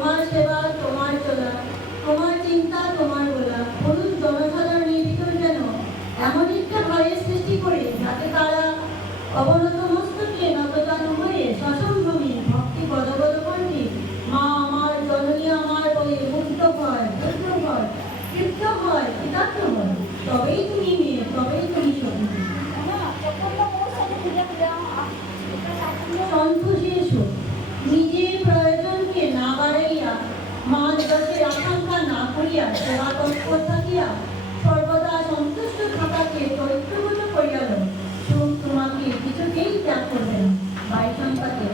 তোমার সেবা তোমার চলা, তোমার চিন্তা তোমার বলা। পুরুষ জনসাধারণের ভিতর যেন এমন একটা ভয়ের সৃষ্টি করে যাতে তারা অবনত মস্তকে নতজানু হয়ে সসম্ভ্রমী ভক্তি গদগদ কণ্ঠে মা আমার, জননী আমার বলে মুগ্ধ হয়, ধন্য হয়, তৃপ্ত হয়, কৃতার্থ হয়। তবেই তুমি মেয়ে, তবেই তুমি সতী। সন্তোষে এসো, নিজের প্রয়োজনকে না বাড়াইয়া, মা দিবসের আকাঙ্ক্ষা না করিয়া, সেবা তৎপর থাকিয়া সর্বদা সন্তুষ্ট থাকাকে চরিত্রগত করিয়া লও। সুখ তোমাকে কিছুতেই ত্যাগ করবে না। বাইশঙ্কাতে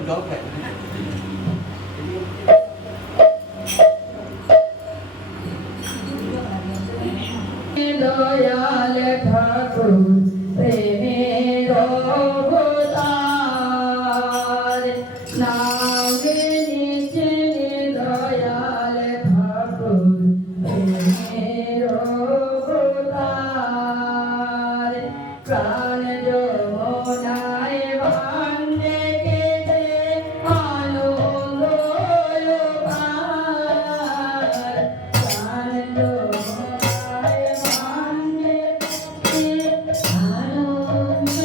জল খাই দয়াল ঠাকুর প্রেমের অবতার নামে নিচে দয়াল ঠাকুর প্রেমের অবতার প্রাণ যমুনায় ভান্ডে কেটে আনন্দ পার প্রাণ যমুনায় ভান্ডে কেটে আনন্দ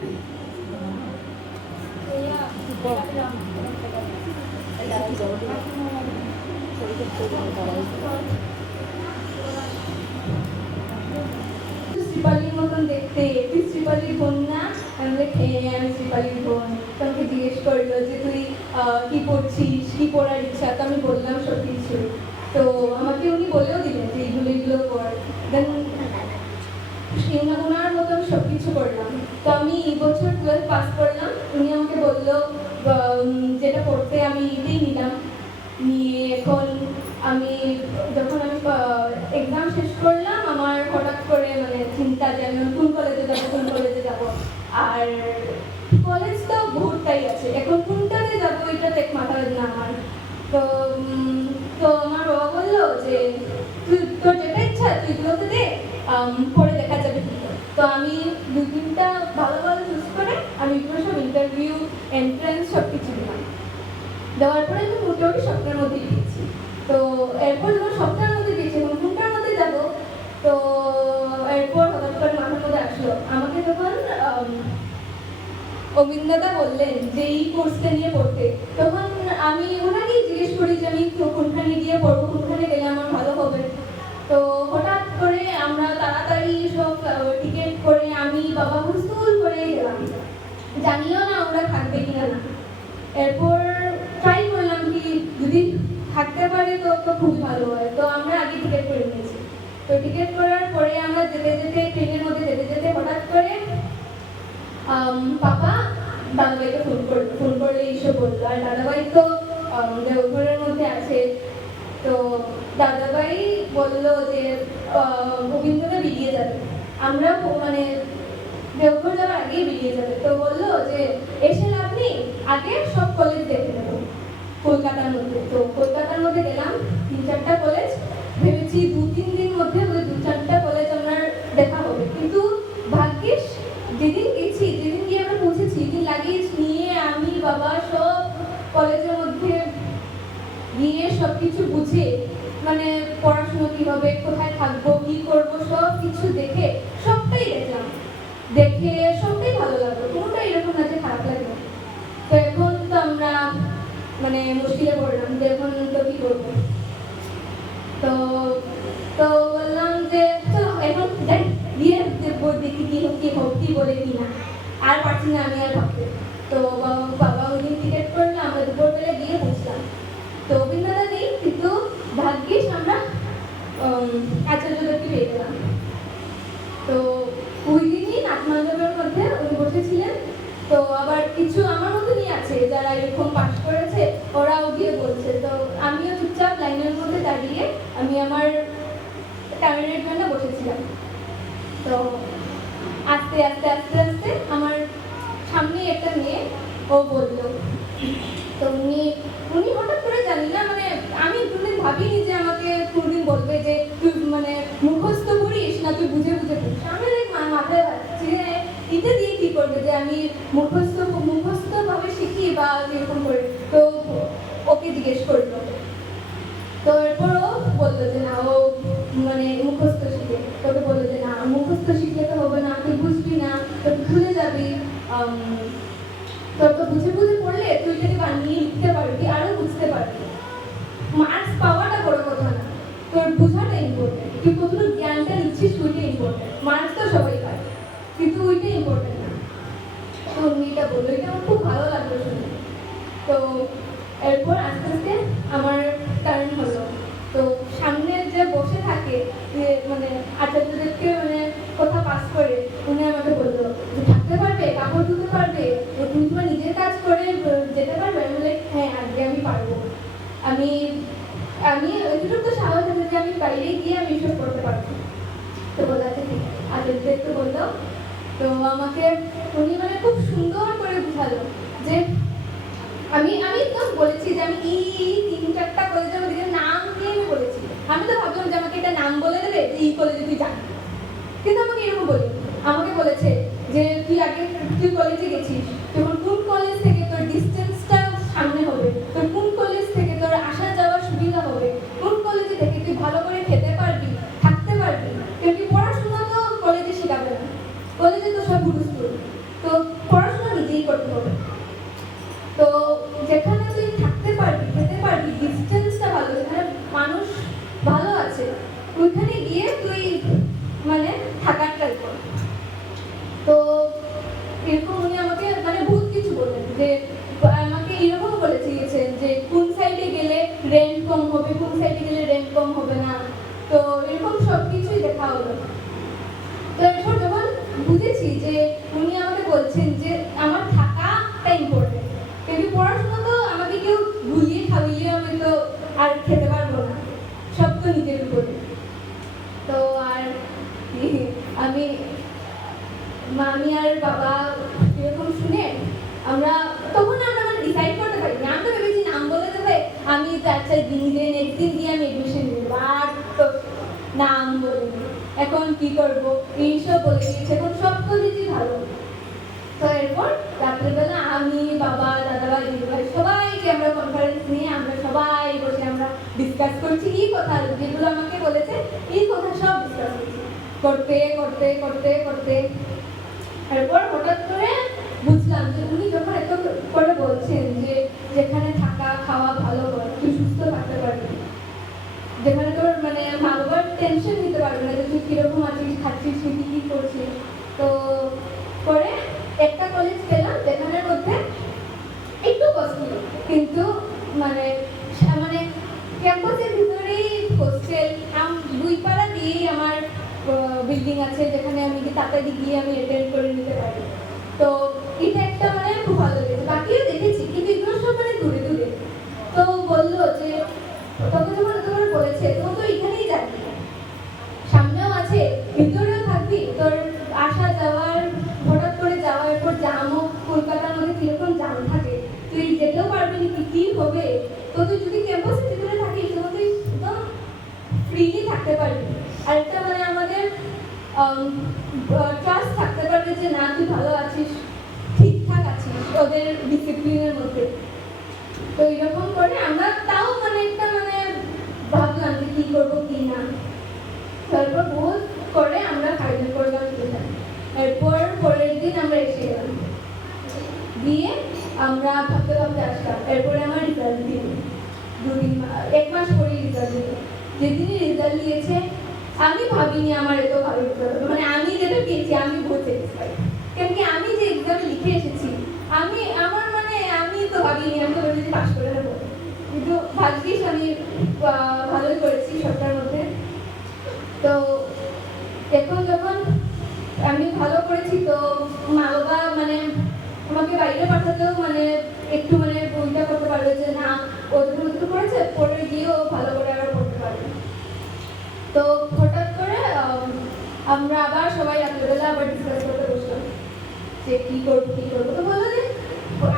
শ্রীপালির মতন দেখতে, তুই শ্রীপালির বোন না? আমি বলি, হ্যাঁ আমি শ্রীপালির বোন। তো আমাকে জিজ্ঞেস করলো যে তুই কি পড়ছিস, কি পড়ার ইচ্ছা? তো আমি বললাম সব কিছু। তো আমাকে উনি বলেও দিলেন যে এইগুলো এগুলো পড়। দেন ওনার মতো আমি সব কিছু করলাম। তো আমি এই বছর 12 পাস করলাম। উনি আমাকে বললো যেটা পড়তে আমি এটাই নিলাম। নিয়ে এখন আমি যখন আমি এক্সাম শেষ করলাম, আমার হঠাৎ করে মানে চিন্তা যে আমি কোন কলেজে যাবো, কোন কলেজে যাবো। আর কলেজ তো বহুতটাই আছে, এখন কোনটাতে যাবো এটা দেখ মাথা না আমার। তো তো আমার বাবা বললো যে তুই তোর যেটা ইচ্ছা তুই গুলোতে দে, পরে দেখা যাবে কি করে। তো আমি 2-3টা ভালো ভালো চুজ করে আমি এগুলো সব ইন্টারভিউ, এন্ট্রান্স সব কিছু দিলাম। দেওয়ার পরে আমি মোটামুটি সবটার মধ্যেই পেয়েছি। তো এরপর যখন সবটার মধ্যে পেয়েছি এবং কোনটার মধ্যে যাব, তো এরপর হঠাৎ করে মাথার মধ্যে আসলো আমাকে যখন অবিন্দদা বললেন যে এই কোর্সটা নিয়ে পড়তে, তখন আমি ওনাকেই জিজ্ঞেস করি যে আমি কোনখানে গিয়ে পড়বো, কোনখানে গেলে আমার ভালো হবে। তো হঠাৎ করে আমরা তাড়াতাড়ি সব টিকিট করে আমি বাবা হুসুল করে গেলাম, জানিও না ওরা থাকবে কিনা না। এরপর ট্রাই করলাম কি যদি থাকতে পারে তো তো খুবই ভালো হয়। তো আমরা আগে টিকিট করে নিয়েছি। তো টিকিট করার পরে আমরা যেতে যেতে ট্রেনের মধ্যে যেতে যেতে হঠাৎ করে পাপা দাদাভাইকে ফোন করলে এসে বললো। আর দাদাভাই তো দেওঘরের মধ্যে আছে। তো দাদাভাই বললো যে গোবিন্দদা বেরিয়ে যাবে, আমরা মানে দেওঘর যাওয়ার আগেই বেরিয়ে যাবে। তো বললো যে এসে লাভ নেই, আগে সব কলেজ দেখে নেবো কলকাতার মধ্যে। তো কলকাতার মধ্যে গেলাম 3-4টা কলেজ, ভেবেছি 2-3 দিন মধ্যে ওই 2-4টা কলেজ আমার দেখা হবে। কিন্তু ভাগ্যিস যেদিন গেছি, যেদিন গিয়ে আমরা পৌঁছেছি, যেদিন লাগেজ নিয়ে আমি বাবা সব কলেজের মধ্যে গিয়ে সব কিছু বুঝে মানে পড়াশোনা কি হবে, কোথায় থাকবো, কি করবো, সব কিছু দেখে সবটাই দেখলাম। দেখে সবটাই ভালো লাগলো, কোনোটাই এরকম না যে খারাপ লাগলো। তো এখন তো আমরা মানে মুশকিলে পড়লাম যে এখন তো কি করবো। তো তো বললাম যে চলো এখন যাই, দিয়ে দেখি কি বলে কি না। আর পারছি না আমি আর ভাবতে। তো বাবা ওই টিকিট করলো, আমরা দুপুরবেলা গিয়ে পৌঁছলাম। তো অভিজ্ঞতা নেই, কিন্তু ভাগ্যিস আমরা আচার্যদেরকে পেয়ে গেলাম। তো ওই দিনই নাটমাধবের মধ্যে উনি বসেছিলেন। তো আবার কিছু আমার মতনই আছে যারা এরকম পাস করেছে, ওরাও গিয়ে বলছে। তো আমিও চুপচাপ লাইনের মধ্যে দাঁড়িয়ে আমি আমার টার্নের জন্য বসেছিলাম। তো আস্তে আস্তে আস্তে আস্তে আমার সামনে একটা মেয়ে, ও বললো। তো উনি হঠাৎ করে জানি না মানে আমি কোনোদিন ভাবিনি যে আমাকে কোনোদিন বলবে যে তুই মানে মুখস্থ করিস না তুই বুঝে বুঝে পড়িস। আমি মাথায় ভাবছি যে এটা দিয়ে কি করবে যে আমি মুখস্থ ভাবে শিখি বা এরকম করে। তো ওকে জিজ্ঞেস করলো। তো এরপর ও বললো যে না ও মানে মুখস্থ শিখে। তোকে বললো যে না মুখস্থ শিখলে তো হবে না, তুই বুঝবি না, তুই ভুলে যাবি। তোর তো বুঝে বুঝে পড়লে তুই যদি বানিয়ে লিখতে পারবি, আরো বুঝতে পারবি। মার্কস পাওয়াটা বড় কথা না, তোর বোঝাটা ইম্পর্টেন্ট। তুই কতটুকু জ্ঞানটা নিচ্ছিস ওইটা ইম্পর্টেন্ট। মার্কস তো সবাই পায়, কিন্তু ওইটা ইম্পর্টেন্ট না। তো উনি এটা বললো, এটা আমার খুব ভালো লাগলো শুনে। তো এরপর আস্তে আস্তে আমার টার্ন হলো। তো সামনে যে বসে থাকে যে মানে আচার্যদেরকে মানে কথা পাস করে, উনি আমাকে বললো যে থাকতে পারবে, কাপড় ধুতে পারবে, তুমি তোমার নিজের কাজ করে যেতে পারবে। আমি বলি হ্যাঁ আজকে আমি পারবো। আমি ওইটুকু তো সাহস আছে যে আমি বাইরে গিয়ে আমি এসব করতে পারবো। তো বলা আছে ঠিক আছে, আচার্যদেরকে বললো। তো আমাকে উনি মানে খুব সুন্দর করে বুঝালো যে আমি তো বলেছি যে আমি এই 3-4টা কলেজের মধ্যে নাম নিয়ে আমি বলেছি। আমি তো ভাবলাম যে আমাকে এটা নাম বলে দেবে এই কলেজে তুই যাবি, কিন্তু আমাকে এরকম বলি। আমাকে বলেছে যে তুই কলেজে গেছিস, তখন কোন কলেজ থেকে তোর ডিস্টেন্সটা সামনে হবে, তোর কোন কলেজ থেকে তোর আসা যাওয়ার সুবিধা হবে, কোন কলেজে থেকে তুই ভালো করে খেতে পারবি, থাকতে পারবি। কিন্তু পড়াশোনা তো কলেজে শেখাবে না, কলেজে তো সব হুলস্থুল। তো পড়াশোনা নিজেই করতে হবে। তো যেখানে তুই থাকতে পারবি, খেতে পারবি, ডিস্টেন্সটা ভালো, যেখানে মানুষ ভালো আছে, ওইখানে গিয়ে তুই মানে থাকার ট্রাই কর। তো এরকম উনি আমাকে মানে বহুত কিছু বললেন, যে আমাকে এরকম বলে দিয়েছেন যে কোন সাইডে গেলে রেন্ট কম হবে, কোন সাইডে গেলে রেন্ট কম হবে না। তো এরকম সব কিছুই দেখা হলো। তো এরপর যখন বুঝেছি যে উনি আমাকে বলছেন যে আমার থাকাটা ইম্পর্টেন্ট, কিন্তু পড়াশোনা তো আমাকে কেউ ভুলিয়ে খাইয়ে আমি তো আর খেতে পারবো না, সব তো নিজের উপরে। তো আর আমি মামি আর বাবা এরকম শুনে তখন আমরা মানে ডিসাইড করতে পারি না। আমি তো ভেবেছি নাম বলে দেবে, আমি তো আচ্ছা দিন দিয়ে নেক্সট দিন দিয়ে আমি এডমিশন নেবো, আর তো নাম বলিনি। এখন কি করব এইসব বলে দিয়েছে, এখন সব তো দিদি ভালো। তো এরপর রাত্রেবেলা আমি, বাবা, দাদাভাই, দিদিভাই সবাইকে আমরা কনফারেন্স নিয়ে আমরা সবাই বসে আমরা ডিসকাস করছি এই কথা, যেগুলো আমাকে বলেছে এই কথা সব ডিসকাস করছি, করতে করতে করতে করতে এরপর হঠাৎ করে বুঝলাম যে উনি যখন এত করে বলছেন যে যেখানে থাকা খাওয়া ভালো হয়, তুই সুস্থ থাকতে পারবি, যেখানে তোর মানে মা বাবার টেনশন নিতে পারবে না যে তুই কিরকম আছিস, খাচ্ছিস, তুই কি করছিস। তো পরে একটা কলেজ পেলাম যেখানের মধ্যে একটু কস্টলি, কিন্তু মানে মানে ক্যাম্পাসের ভিতরেই হোস্টেল, দুই পাড়া দিয়েই আমার বিল্ডিং আছে, যেখানে আমি তাড়াতাড়ি গিয়ে আমি অ্যাটেন্ড করে নিতে পারি। তো এটা একটা মানে খুব ভালো লেগেছে। বাকিও দেখেছি কিন্তু এগুলো সব মানে দূরে দূরে। তো বললো যে তখন যখন তোমার বলেছে তোমার তো এখানেই যাবি, সামনেও আছে, ভিতরেও থাকবি, তোর আসা যাওয়ার হঠাৎ করে যাওয়ার পর জামও কলকাতার মধ্যে কিরকম জাম থাকে, তুই যেতেও পারবি না, কি হবে। তো তুই যদি ক্যাম্পাসের ভিতরে থাকিস তখন তুই একদম ফ্রিলি থাকতে পারবি। আরেকটা মানে আমাদের ট্রাস্ট থাকতে পারবে যে না তুই ভালো আছিস, ঠিকঠাক আছিস ওদের ডিসিপ্লিনের মধ্যে। তো এরকম করে আমরা তাও মানে একটা মানে ভাবলাম যে কি করবো কি না। তারপর বহুত করে আমরা ফাইনাল করলাম। এরপর পরের দিন আমরা এসে গেলাম, দিয়ে আমরা ভাবতে ভাবতে আসলাম। এরপরে আমার রেজাল্ট দিল, এক মাস পরে রেজাল্ট দিল। যেদিনই রেজাল্ট দিয়েছে আমি ভাবিনি আমার এত ভালো রেজাল্ট হবে, মানে আমি যেটা পেয়েছি আমি বহুত স্যাটিসফাইড। কেন কি আমি যে এক্সামে লিখে এসেছি আমি তো ভাবিনি, আমি তো ভেবেছি পাস করে নেবো, কিন্তু ভাগ্যিস আমি ভালোই করেছি সবটার মধ্যে। তো এখন যখন আমি ভালো করেছি তো মা বাবা মানে আমাকে বাইরে পাঠাতেও মানে একটু মানে বইটা করতে পারবে যে না ওদের মধ্যে করেছে, পরে গিয়েও ভালো করে আবার পড়তে পারবে। তো হঠাৎ করে আমরা আবার সবাই রাত্রেবেলা আবার ডিসকাস করতে বসলাম যে কি করবো। তো বললো যে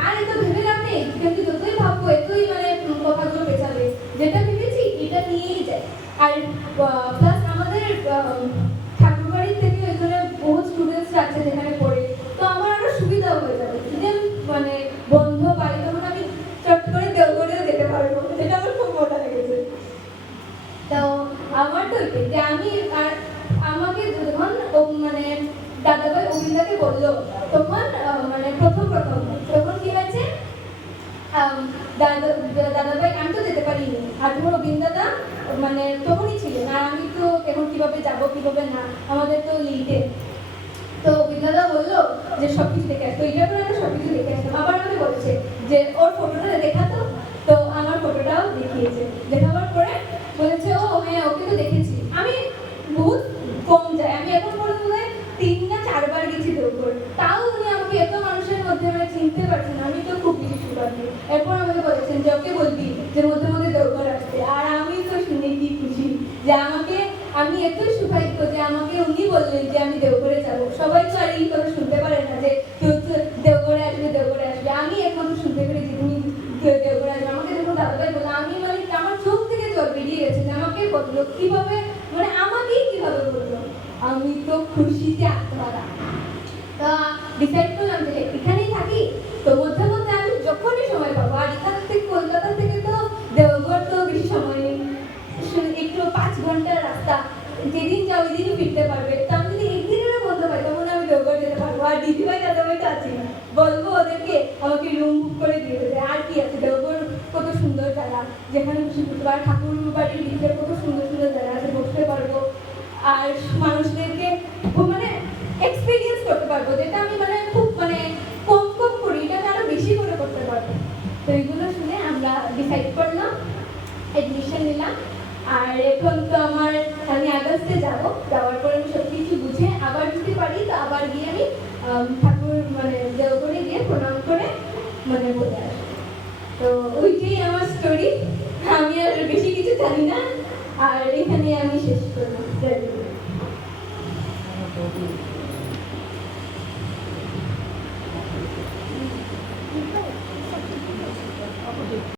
আর এত ভেবে লাভ নেই, কিন্তু যতই ভাববো এতই মানে কথাগুলো পেছাবে, যেটা ভেবেছি এটা নিয়েই যায়। আর প্লাস আমাদের ঠাকুরবাড়ির থেকে ওইখানে বহু স্টুডেন্টস আছে যেখানে পড়ে, তো আমার আরো সুবিধাও হয়ে যাবে, যে মানে বন্ধ পাই তখন আমি চট করে দেওঘরেও যেতে পারবো, যেটা আমার খুব মজা লেগেছে। তো আমার তো যে আমি আর আমাকে যখন মানে দাদাভাই অভিন্দাকে বললো তখন মানে প্রথম তখন কি হয়েছে, দাদাভাই আমি তো যেতে পারিনি, আর তোমার অভিন্দাদা মানে তখনই ছিলেন, আর আমি তো এখন কিভাবে যাবো কিভাবে না, আমাদের তো লিটে। তো অভিন্দাদা বললো যে সবকিছু দেখে আসতো, এটা করে আমরা সবকিছু দেখে আসতাম। আবার আমাকে বলছে যে ওর ফটোটা দেখাতো, তো আমার ফটোটাও দেখিয়েছে। দেখাবার পরে বলেছে ও হ্যাঁ ওকে তো দেখেছি, আমি বহুত কম যাই, আমি এখন পর্যন্ত 3 না 4 বার গেছি দেওঘর, তাও উনি আমাকে এত মানুষের মধ্যে মানে চিনতে পারছেন, আমি তো খুব বেশি সুভাগ্য। এরপর আমাকে বলেছেন যে ওকে বলবি যে মধ্যে মধ্যে দেওঘর আসতে, আর আমি তো শুনে কি খুশি যে আমি এতই সৌভাগ্য যে আমাকে উনি বললেন যে আমি দেওঘরে যাবো। সবাই তো আর এই কথা শুনতে পারে না যে কেউ দেওঘরে আসবে, আমি একমাত্র শুনতে পেরেছি তুমি দেওঘরে আসবে। আমাকে যখন দাদাভাই বললো আমি মানে আমার চোখ থেকে জল বেরিয়ে গেছে, আমাকে বললো কিভাবে মানে আমাকেই কিভাবে বললো, আমি তো খুশিতে আত্মহারা। তা ডিসাইড করলাম যে এখানেই থাকি, তো মধ্যে মধ্যে আমি যখনই সময় পাবো, আর এখান থেকে কলকাতা থেকে তো দেওঘর তো বেশি সময় নেই, একটু 5 ঘন্টার রাস্তা, যেদিন যাও ওই দিনই ফিরতে পারবে। তো আমি যদি একদিনেরও বলতে পারি তখন আমি দেওঘর যেতে পারবো। আর দিদিভাই দাদাভাই তো আমাকে রুম বুক করে দিয়ে দেবে। আর কি আছে, দেওঘর কত সুন্দর জায়গা, যেখানে বসে করতে পারবো। ঠাকুর বাড়ির ভিতরে কত সুন্দর সুন্দর জায়গা আছে, বসতে পারবো আর মানুষদেরকে খুব মানে এক্সপিরিয়েন্স করতে পারবো, যেটা আমি মানে খুব মানে কম কম করি, এটাকে আরো বেশি করে করতে পারবো। তো এইগুলো শুনে আমরা ডিসাইড করলাম, অ্যাডমিশন নিলাম। আর এখন তো আমি আগস্টে যাব, যাওয়ার পর আমি সব কিছু বুঝে আবার যদি পারি তো আবার গিয়ে আমি ঠাকুর মানে দেওঘরে গিয়ে প্রণাম করে মানে বলে আসবো। তো ওইটাই আমার স্টোরি, আমি আর বেশি কিছু জানি না। আর এখানে আমি শেষ করলাম। জয় গুরু।